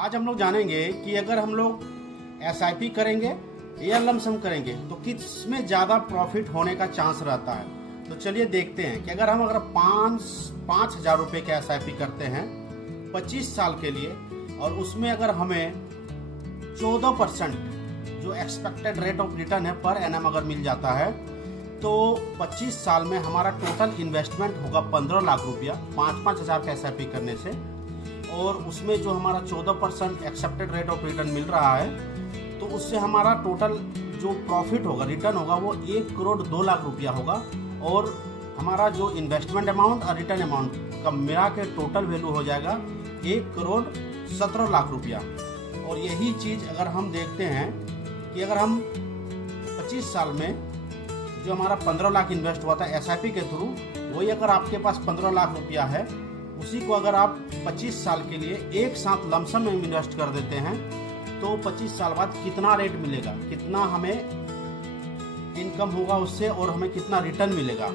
आज हम लोग जानेंगे कि अगर हम लोग एसआईपी करेंगे या लमसम करेंगे तो किसमें ज्यादा प्रॉफिट होने का चांस रहता है। तो चलिए देखते हैं कि अगर 5,000 रुपए के एसआईपी करते हैं 25 साल के लिए और उसमें अगर हमें 14% जो एक्सपेक्टेड रेट ऑफ रिटर्न है पर एनम अगर मिल जाता है तो 25 साल में हमारा टोटल इन्वेस्टमेंट होगा 15 लाख रुपया 5-5 हज़ार का एसआईपी करने से। और उसमें जो हमारा 14% एक्सेप्टेड रेट ऑफ रिटर्न मिल रहा है तो उससे हमारा टोटल जो प्रॉफिट होगा रिटर्न होगा वो 1 करोड़ 2 लाख रुपया होगा। और हमारा जो इन्वेस्टमेंट अमाउंट और रिटर्न अमाउंट का मिला के टोटल वैल्यू हो जाएगा 1 करोड़ 17 लाख रुपया। और यही चीज़ अगर हम देखते हैं कि अगर हम 25 साल में जो हमारा 15 लाख इन्वेस्ट हुआ था एसआईपी के थ्रू, वही अगर आपके पास 15 लाख रुपया है उसी को अगर आप 25 साल के लिए एक साथ लमसम में इन्वेस्ट कर देते हैं तो 25 साल बाद कितना रेट मिलेगा, कितना हमें इनकम होगा उससे और हमें कितना रिटर्न मिलेगा।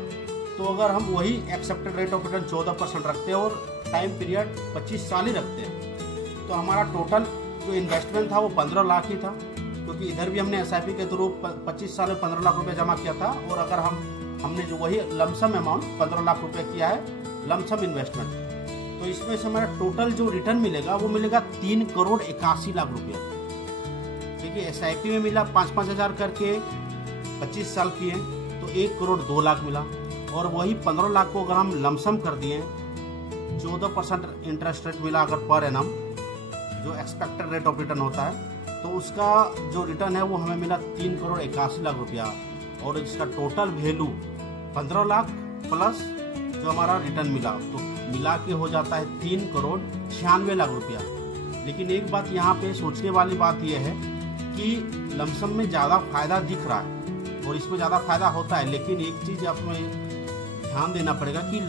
तो अगर हम वही एक्सेप्टेड रेट ऑफ रिटर्न 14% रखते हैं और टाइम पीरियड 25 साल ही रखते हैं तो हमारा टोटल जो इन्वेस्टमेंट था वो 15 लाख ही था, क्योंकि इधर भी हमने एसआईपी के थ्रू 25 साल में 15 लाख रुपए जमा किया था। और अगर हमने जो वही लमसम अमाउंट 15 लाख रुपए किया है लमसम इन्वेस्टमेंट, तो इसमें से हमारा टोटल जो रिटर्न मिलेगा वो मिलेगा 3 करोड़ 81 लाख रुपया। देखिए एसआईपी में मिला 5-5 हज़ार करके 25 साल किए तो 1 करोड़ 2 लाख मिला। और वही 15 लाख को अगर हम लमसम कर दिए 14% इंटरेस्ट रेट मिला अगर पर एनम जो एक्सपेक्टेड रेट ऑफ रिटर्न होता है तो उसका जो रिटर्न है वो हमें मिला 3 करोड़ 81 लाख रुपया। और इसका टोटल वैल्यू 15 लाख प्लस जो हमारा रिटर्न मिला तो मिला के हो जाता है 3 करोड़ 96 लाख रुपया। लेकिन एक बात यहाँ पे सोचने वाली बात यह है कि लमसम में ज़्यादा फायदा दिख रहा है और इसमें ज़्यादा फायदा होता है, लेकिन एक चीज़ आपको ध्यान देना पड़ेगा कि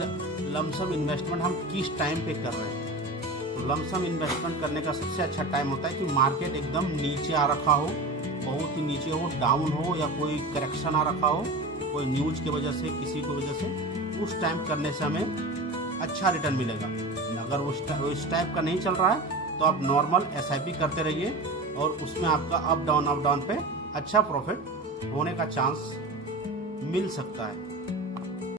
लमसम इन्वेस्टमेंट हम किस टाइम पे कर रहे हैं। तो लमसम इन्वेस्टमेंट करने का सबसे अच्छा टाइम होता है कि मार्केट एकदम नीचे आ रखा हो, बहुत ही नीचे हो, डाउन हो या कोई करेक्शन आ रखा हो कोई न्यूज की वजह से किसी की वजह से, उस टाइम करने से हमें अच्छा रिटर्न मिलेगा। अगर उस टाइप का नहीं चल रहा है तो आप नॉर्मल एसआईपी करते रहिए और उसमें आपका अप डाउन पे अच्छा प्रॉफिट होने का चांस मिल सकता है।